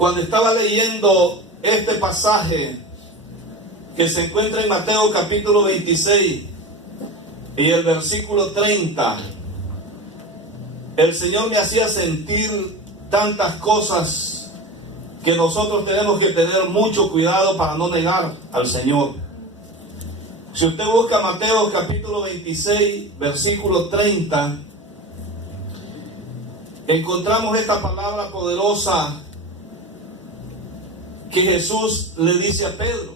cuando estaba leyendo este pasaje que se encuentra en Mateo capítulo 26 y el versículo 30, el Señor me hacía sentir tantas cosas que nosotros tenemos que tener mucho cuidado para no negar al Señor. Si usted busca Mateo capítulo 26, versículo 30, encontramos esta palabra poderosa que Jesús le dice a Pedro.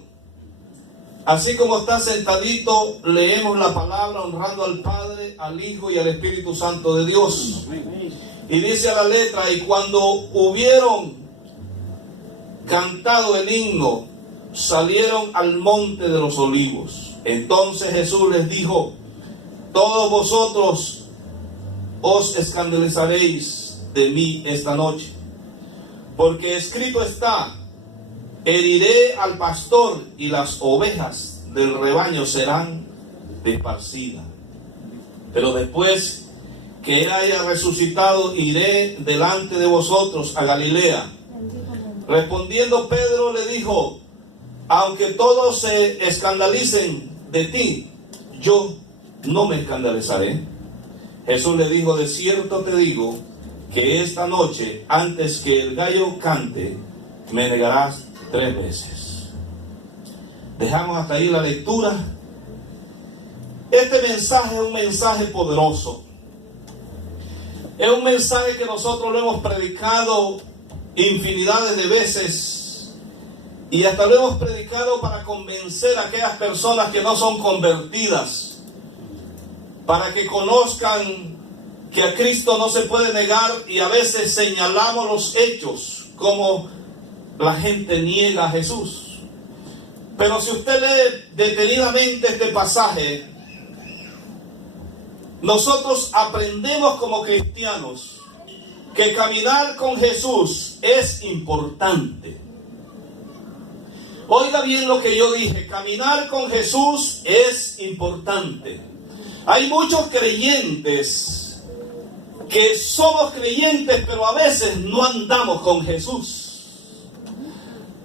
Así como está sentadito, leemos la palabra honrando al Padre, al Hijo y al Espíritu Santo de Dios. Y dice a la letra: y cuando hubieron cantado el himno, salieron al monte de los olivos. Entonces Jesús les dijo: todos vosotros os escandalizaréis de mí esta noche, porque escrito está: heriré al pastor y las ovejas del rebaño serán esparcidas. Pero después que él haya resucitado, iré delante de vosotros a Galilea. Respondiendo Pedro le dijo: aunque todos se escandalicen de ti, yo no me escandalizaré. Jesús le dijo: de cierto te digo que esta noche, antes que el gallo cante, me negarás 3 veces. Dejamos hasta ahí la lectura. Este mensaje es un mensaje poderoso. Es un mensaje que nosotros lo hemos predicado infinidades de veces, y hasta lo hemos predicado para convencer a aquellas personas que no son convertidas, para que conozcan que a Cristo no se puede negar. Y a veces señalamos los hechos como la gente niega a Jesús. Pero si usted lee detenidamente este pasaje, nosotros aprendemos como cristianos que caminar con Jesús es importante. Oiga bien lo que yo dije: caminar con Jesús es importante. Hay muchos creyentes que somos creyentes, pero a veces no andamos con Jesús.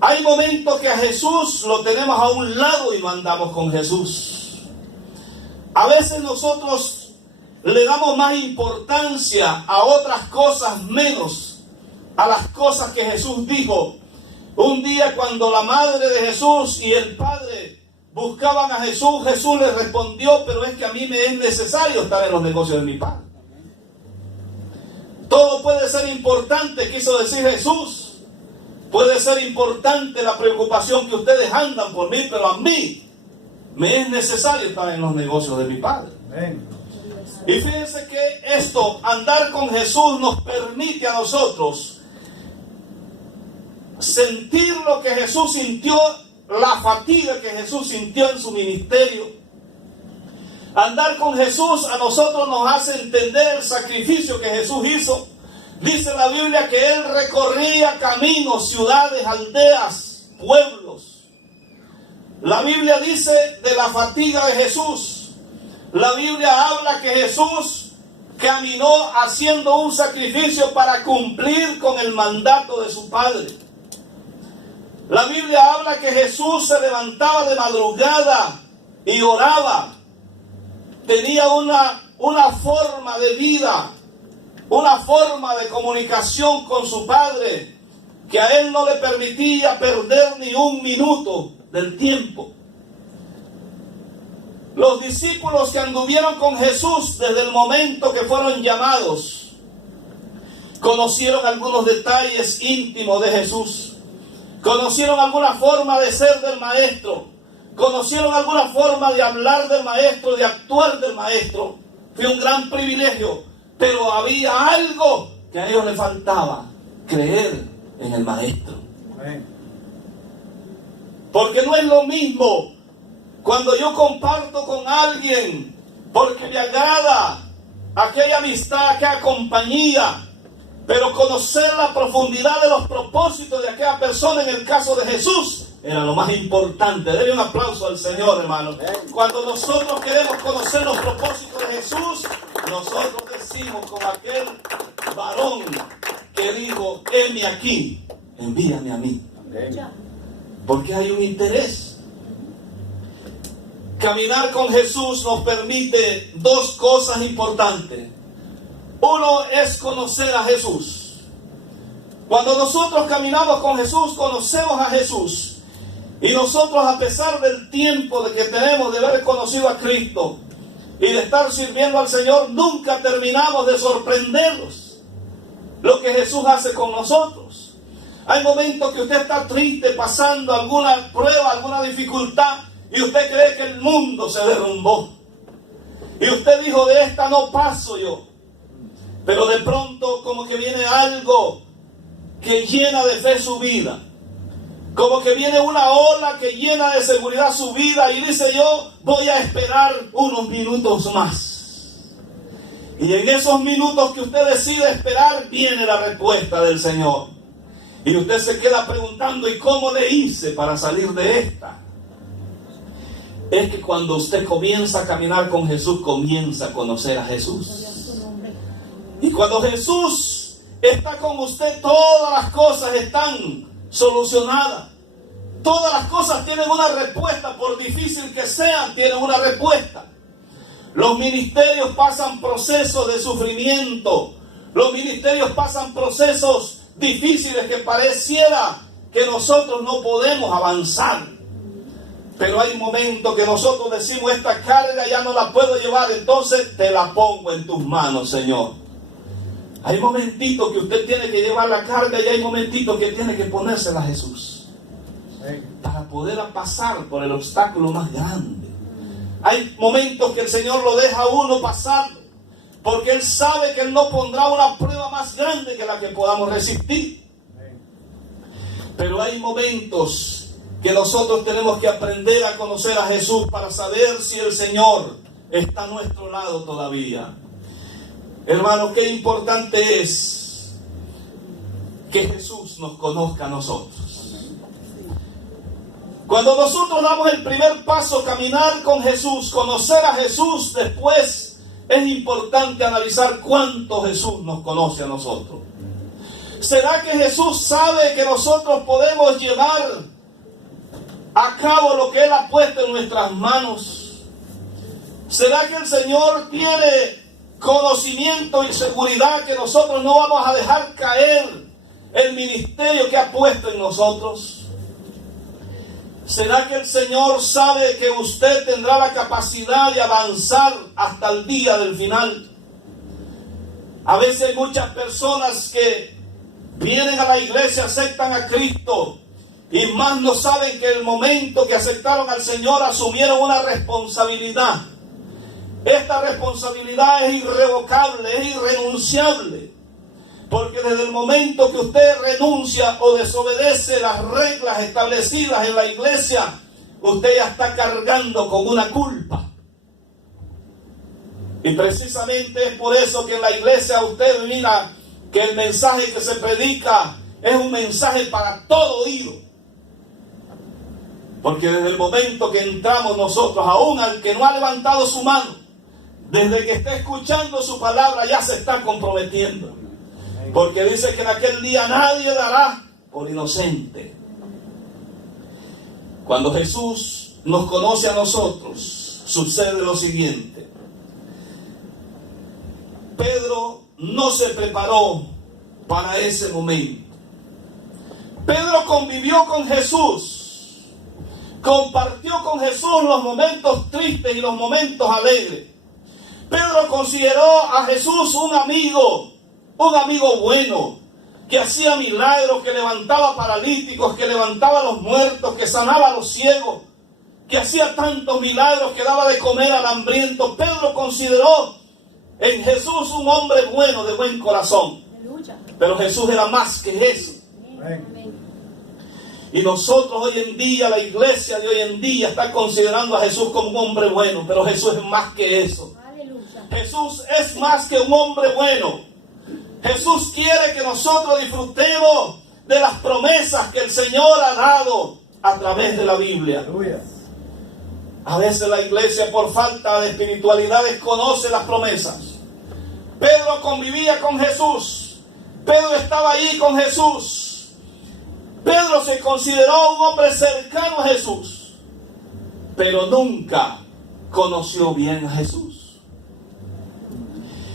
Hay momentos que a Jesús lo tenemos a un lado y no andamos con Jesús. A veces nosotros le damos más importancia a otras cosas menos a las cosas que Jesús dijo. Un día, cuando la madre de Jesús y el padre buscaban a Jesús, Jesús les respondió: pero es que a mí me es necesario estar en los negocios de mi padre. Todo puede ser importante, quiso decir Jesús. Puede ser importante la preocupación que ustedes andan por mí, pero a mí me es necesario estar en los negocios de mi Padre. Amén. Y fíjense que esto, andar con Jesús, nos permite a nosotros sentir lo que Jesús sintió, la fatiga que Jesús sintió en su ministerio. Andar con Jesús a nosotros nos hace entender el sacrificio que Jesús hizo. Dice la Biblia que Él recorría caminos, ciudades, aldeas, pueblos. La Biblia dice de la fatiga de Jesús. La Biblia habla que Jesús caminó haciendo un sacrificio para cumplir con el mandato de su Padre. La Biblia habla que Jesús se levantaba de madrugada y oraba. Tenía una forma de vida, una forma de comunicación con su Padre, que a Él no le permitía perder ni un minuto del tiempo. Los discípulos que anduvieron con Jesús desde el momento que fueron llamados, conocieron algunos detalles íntimos de Jesús, conocieron alguna forma de ser del Maestro, conocieron alguna forma de hablar del Maestro, de actuar del Maestro. Fue un gran privilegio. Pero había algo que a ellos les faltaba: creer en el Maestro. Amén. Porque no es lo mismo cuando yo comparto con alguien porque me agrada aquella amistad, aquella compañía, pero conocer la profundidad de los propósitos de aquella persona. En el caso de Jesús era lo más importante. Dele un aplauso al Señor, hermano. Cuando nosotros queremos conocer los propósitos de Jesús, nosotros decimos como aquel varón que dijo: heme aquí, envíame a mí. Amén. Porque hay un interés. Caminar con Jesús nos permite dos cosas importantes. Uno es conocer a Jesús. Cuando nosotros caminamos con Jesús, conocemos a Jesús. Y nosotros, a pesar del tiempo de que tenemos de haber conocido a Cristo y de estar sirviendo al Señor, nunca terminamos de sorprendernos lo que Jesús hace con nosotros. Hay momentos que usted está triste, pasando alguna prueba, alguna dificultad, y usted cree que el mundo se derrumbó. Y usted dijo, de esta no paso yo. Pero de pronto como que viene algo que llena de fe su vida. Como que viene una ola que llena de seguridad su vida y dice, yo voy a esperar unos minutos más. Y en esos minutos que usted decide esperar, viene la respuesta del Señor. Y usted se queda preguntando, ¿y cómo le hice para salir de esta? Es que cuando usted comienza a caminar con Jesús, comienza a conocer a Jesús. Y cuando Jesús está con usted, todas las cosas están solucionadas. Todas las cosas tienen una respuesta, por difícil que sean, tienen una respuesta. Los ministerios pasan procesos de sufrimiento. Los ministerios pasan procesos difíciles que pareciera que nosotros no podemos avanzar. Pero hay momentos que nosotros decimos, esta carga ya no la puedo llevar, entonces te la pongo en tus manos, Señor. Hay momentitos que usted tiene que llevar la carga y hay momentitos que tiene que ponérsela a Jesús para poder pasar por el obstáculo más grande. Hay momentos que el Señor lo deja a uno pasar porque Él sabe que Él no pondrá una prueba más grande que la que podamos resistir. Pero hay momentos que nosotros tenemos que aprender a conocer a Jesús para saber si el Señor está a nuestro lado todavía. Hermano, qué importante es que Jesús nos conozca a nosotros. Cuando nosotros damos el primer paso, caminar con Jesús, conocer a Jesús, después es importante analizar cuánto Jesús nos conoce a nosotros. ¿Será que Jesús sabe que nosotros podemos llevar a cabo lo que Él ha puesto en nuestras manos? ¿Será que el Señor tiene conocimiento y seguridad que nosotros no vamos a dejar caer el ministerio que ha puesto en nosotros? ¿Será que el Señor sabe que usted tendrá la capacidad de avanzar hasta el día del final? A veces hay muchas personas que vienen a la iglesia, aceptan a Cristo y más no saben que el momento que aceptaron al Señor asumieron una responsabilidad. Esta responsabilidad es irrevocable, es irrenunciable. Porque desde el momento que usted renuncia o desobedece las reglas establecidas en la iglesia, usted ya está cargando con una culpa. Y precisamente es por eso que en la iglesia usted mira que el mensaje que se predica es un mensaje para todo oído. Porque desde el momento que entramos nosotros, aún al que no ha levantado su mano, desde que está escuchando su palabra ya se está comprometiendo. Porque dice que en aquel día nadie dará por inocente. Cuando Jesús nos conoce a nosotros, sucede lo siguiente. Pedro no se preparó para ese momento. Pedro convivió con Jesús, compartió con Jesús los momentos tristes y los momentos alegres. Pedro consideró a Jesús un amigo bueno, que hacía milagros, que levantaba paralíticos, que levantaba a los muertos, que sanaba a los ciegos, que hacía tantos milagros, que daba de comer al hambriento. Pedro consideró en Jesús un hombre bueno, de buen corazón. Pero Jesús era más que eso. Y nosotros hoy en día, la iglesia de hoy en día está considerando a Jesús como un hombre bueno, pero Jesús es más que eso. Jesús es más que un hombre bueno. Jesús quiere que nosotros disfrutemos de las promesas que el Señor ha dado a través de la Biblia. A veces la iglesia, por falta de espiritualidad, desconoce las promesas. Pedro convivía con Jesús. Pedro estaba ahí con Jesús. Pedro se consideró un hombre cercano a Jesús, pero nunca conoció bien a Jesús.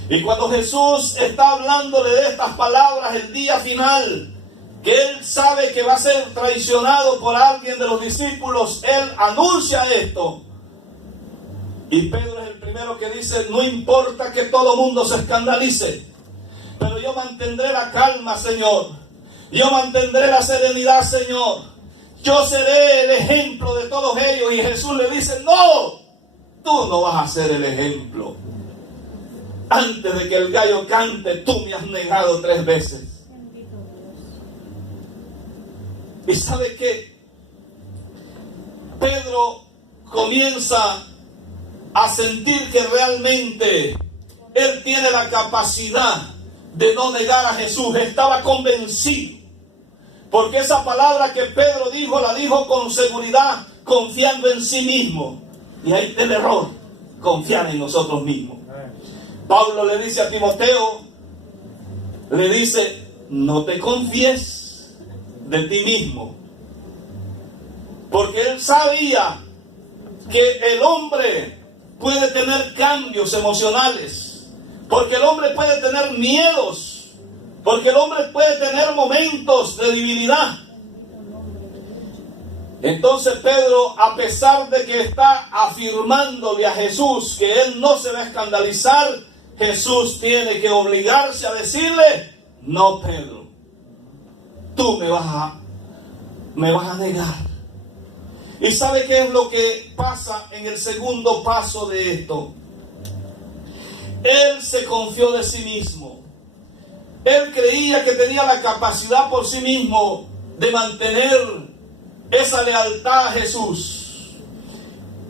Y cuando Jesús está hablándole de estas palabras el día final, que él sabe que va a ser traicionado por alguien de los discípulos, él anuncia esto. Y Pedro es el primero que dice: no importa que todo mundo se escandalice, pero yo mantendré la calma, Señor. Yo mantendré la serenidad, Señor. Yo seré el ejemplo de todos ellos. Y Jesús le dice: no, tú no vas a ser el ejemplo. Antes de que el gallo cante, tú me has negado 3 veces. ¿Y sabe qué? Pedro comienza a sentir que realmente él tiene la capacidad de no negar a Jesús. Estaba convencido, porque esa palabra que Pedro dijo, la dijo con seguridad, confiando en sí mismo. Y ahí está el error, confiar en nosotros mismos. Pablo le dice a Timoteo, le dice: no te confíes de ti mismo, porque él sabía que el hombre puede tener cambios emocionales, porque el hombre puede tener miedos, porque el hombre puede tener momentos de debilidad. Entonces Pedro, a pesar de que está afirmándole a Jesús que él no se va a escandalizar, Jesús tiene que obligarse a decirle: no, Pedro, tú me vas a negar. ¿Y sabe qué es lo que pasa en el segundo paso de esto? Él se confió de sí mismo. Él creía que tenía la capacidad por sí mismo de mantener esa lealtad a Jesús.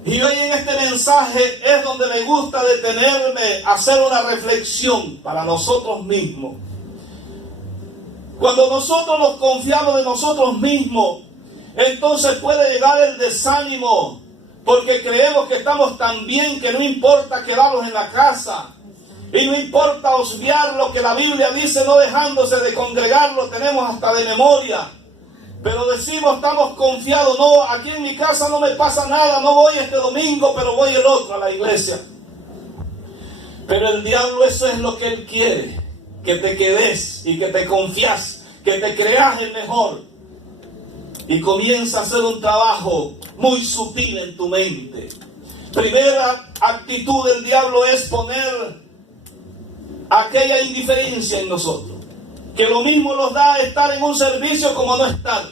Y hoy en este mensaje es donde me gusta detenerme a hacer una reflexión para nosotros mismos. Cuando nosotros nos confiamos de nosotros mismos, entonces puede llegar el desánimo, porque creemos que estamos tan bien que no importa quedarnos en la casa, y no importa obviar lo que la Biblia dice, no dejándose de congregar, lo tenemos hasta de memoria. Pero decimos, estamos confiados: no, aquí en mi casa no me pasa nada, no voy este domingo, pero voy el otro a la iglesia. Pero el diablo, eso es lo que él quiere, que te quedes y que te confías, que te creas el mejor. Y comienza a hacer un trabajo muy sutil en tu mente. Primera actitud del diablo es poner aquella indiferencia en nosotros, que lo mismo nos da estar en un servicio como no estar.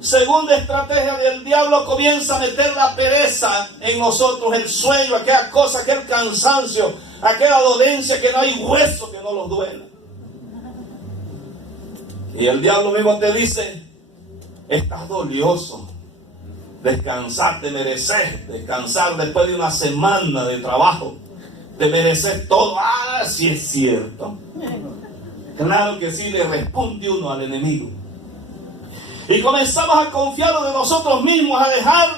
Segunda estrategia del diablo, comienza a meter la pereza en nosotros, el sueño, aquella cosa, aquel cansancio, aquella dolencia que no hay hueso que no los duela. Y el diablo mismo te dice: estás dolioso, descansar, te mereces descansar después de una semana de trabajo, te mereces todo. Ah, sí es cierto. Claro que sí, le responde uno al enemigo. Y comenzamos a confiar de nosotros mismos, a dejar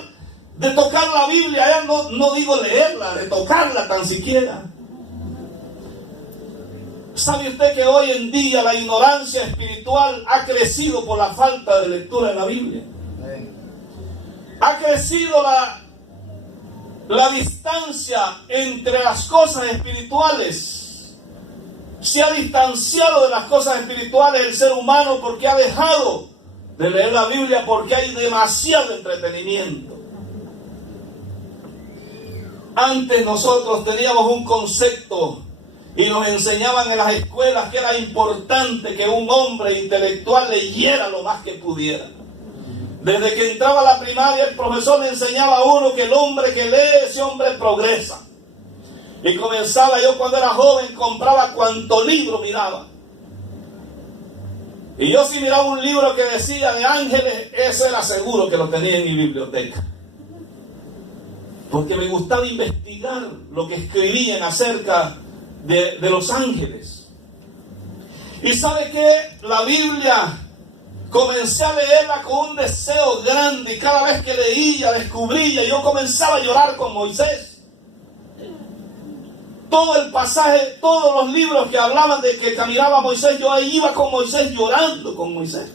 de tocar la Biblia. No digo leerla, de tocarla tan siquiera. ¿Sabe usted que hoy en día la ignorancia espiritual ha crecido por la falta de lectura de la Biblia? Ha crecido la distancia entre las cosas espirituales. Se ha distanciado de las cosas espirituales el ser humano porque ha dejado de leer la Biblia, porque hay demasiado entretenimiento. Antes nosotros teníamos un concepto y nos enseñaban en las escuelas que era importante que un hombre intelectual leyera lo más que pudiera. Desde que entraba a la primaria, el profesor le enseñaba a uno que el hombre que lee, ese hombre progresa. Y comenzaba, yo cuando era joven compraba cuanto libro miraba. Y yo si miraba un libro que decía de ángeles, ese era seguro que lo tenía en mi biblioteca. Porque me gustaba investigar lo que escribían acerca de los ángeles. Y ¿sabe qué? La Biblia comencé a leerla con un deseo grande, y cada vez que leía, descubría, yo comenzaba a llorar con Moisés. Todo el pasaje, todos los libros que hablaban de que caminaba Moisés, yo ahí iba con Moisés, llorando con Moisés.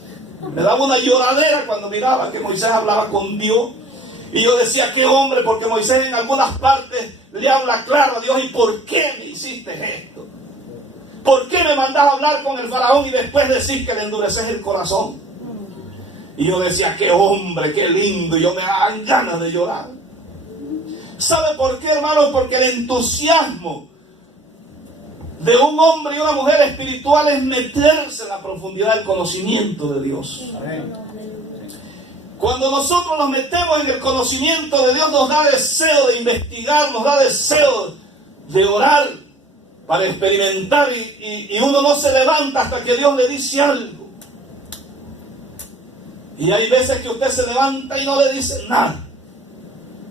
Me daba una lloradera cuando miraba que Moisés hablaba con Dios. Y yo decía, qué hombre, porque Moisés en algunas partes le habla claro a Dios. ¿Y por qué me hiciste esto? ¿Por qué me mandas a hablar con el faraón y después decir que le endureces el corazón? Y yo decía, qué hombre, qué lindo. Y yo me daban ganas de llorar. ¿Sabe por qué, hermano? Porque el entusiasmo de un hombre y una mujer espiritual es meterse en la profundidad del conocimiento de Dios. Cuando nosotros nos metemos en el conocimiento de Dios, nos da deseo de investigar, nos da deseo de orar para experimentar, y uno no se levanta hasta que Dios le dice algo. Y hay veces que usted se levanta y no le dice nada,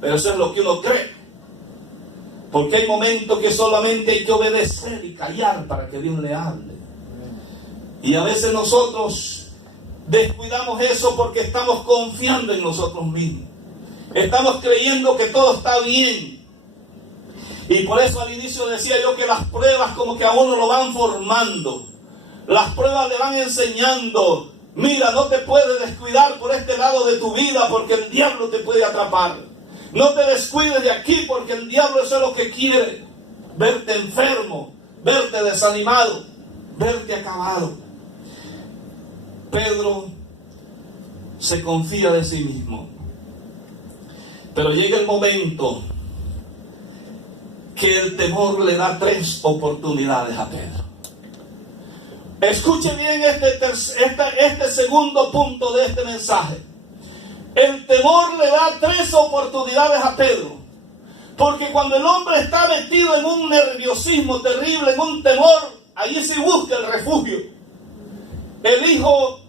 pero eso es lo que uno cree, porque hay momentos que solamente hay que obedecer y callar para que Dios le hable. Y a veces nosotros descuidamos eso porque estamos confiando en nosotros mismos, estamos creyendo que todo está bien. Y por eso al inicio decía yo que las pruebas como que a uno lo van formando. Las pruebas le van enseñando, mira, no te puedes descuidar por este lado de tu vida porque el diablo te puede atrapar. No te descuides de aquí porque el diablo eso es lo que quiere. Verte enfermo, verte desanimado, verte acabado. Pedro se confía de sí mismo. Pero llega el momento que el temor le da 3 oportunidades a Pedro. Escuche bien este segundo punto de este mensaje. El temor le da 3 oportunidades a Pedro. Porque cuando el hombre está metido en un nerviosismo terrible, en un temor, allí se busca el refugio. El hijo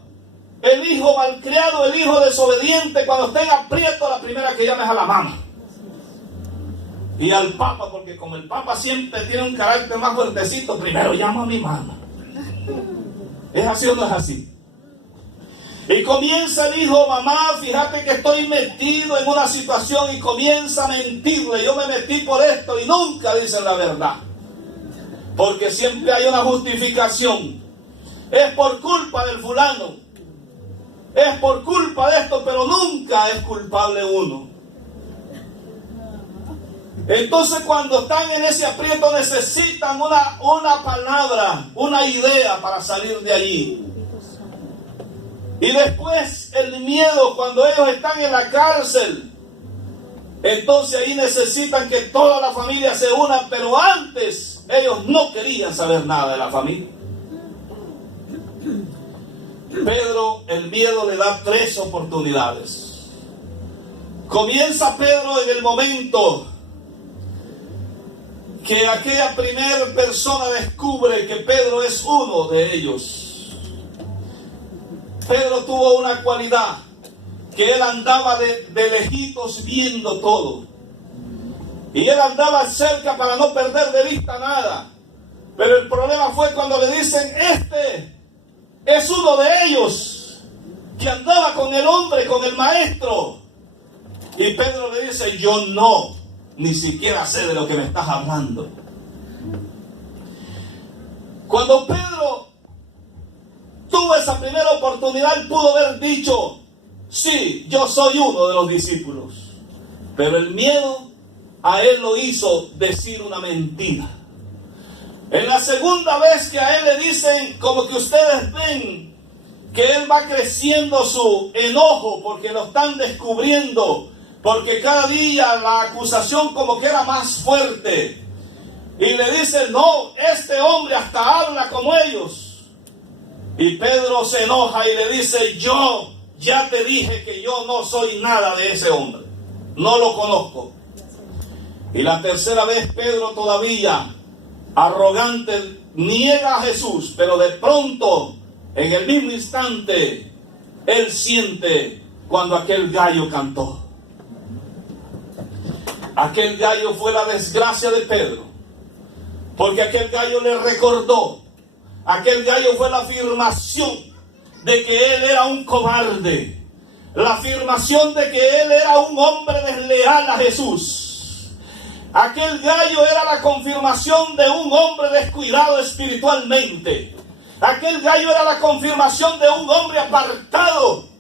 malcriado, el hijo desobediente, cuando esté en aprieto, la primera que llama es a la mamá. Y al papa, porque como el papa siempre tiene un carácter más fuertecito, primero llama a mi mamá. ¿Es así o no es así? Y comienza el hijo, mamá, fíjate que estoy metido en una situación, y comienza a mentirle, yo me metí por esto, y nunca dicen la verdad. Porque siempre hay una justificación. Es por culpa del fulano, es por culpa de esto, pero nunca es culpable uno. Entonces cuando están en ese aprieto necesitan una palabra, una idea para salir de allí. Y después el miedo cuando ellos están en la cárcel. Entonces ahí necesitan que toda la familia se una, pero antes ellos no querían saber nada de la familia. Pedro, el miedo le da 3 oportunidades. Comienza Pedro en el momento que aquella primera persona descubre que Pedro es uno de ellos. Pedro tuvo una cualidad, que él andaba de lejitos viendo todo. Y él andaba cerca para no perder de vista nada. Pero el problema fue cuando le dicen, este es uno de ellos, que andaba con el hombre, con el maestro. Y Pedro le dice, yo no, ni siquiera sé de lo que me estás hablando. Cuando Pedro tuvo esa primera oportunidad, él pudo haber dicho, sí, yo soy uno de los discípulos. Pero el miedo a él lo hizo decir una mentira. En la segunda vez que a él le dicen, como que ustedes ven que él va creciendo su enojo porque lo están descubriendo, porque cada día la acusación como que era más fuerte. Y le dicen, no, este hombre hasta habla como ellos. Y Pedro se enoja y le dice, yo ya te dije que yo no soy nada de ese hombre, no lo conozco. Y la tercera vez Pedro todavía arrogante niega a Jesús, pero de pronto en el mismo instante él siente cuando aquel gallo cantó. Aquel gallo fue la desgracia de Pedro, porque aquel gallo le recordó, aquel gallo fue la afirmación de que él era un cobarde, la afirmación de que él era un hombre desleal a Jesús. Aquel gallo era la confirmación de un hombre descuidado espiritualmente. Aquel gallo era la confirmación de un hombre apartado,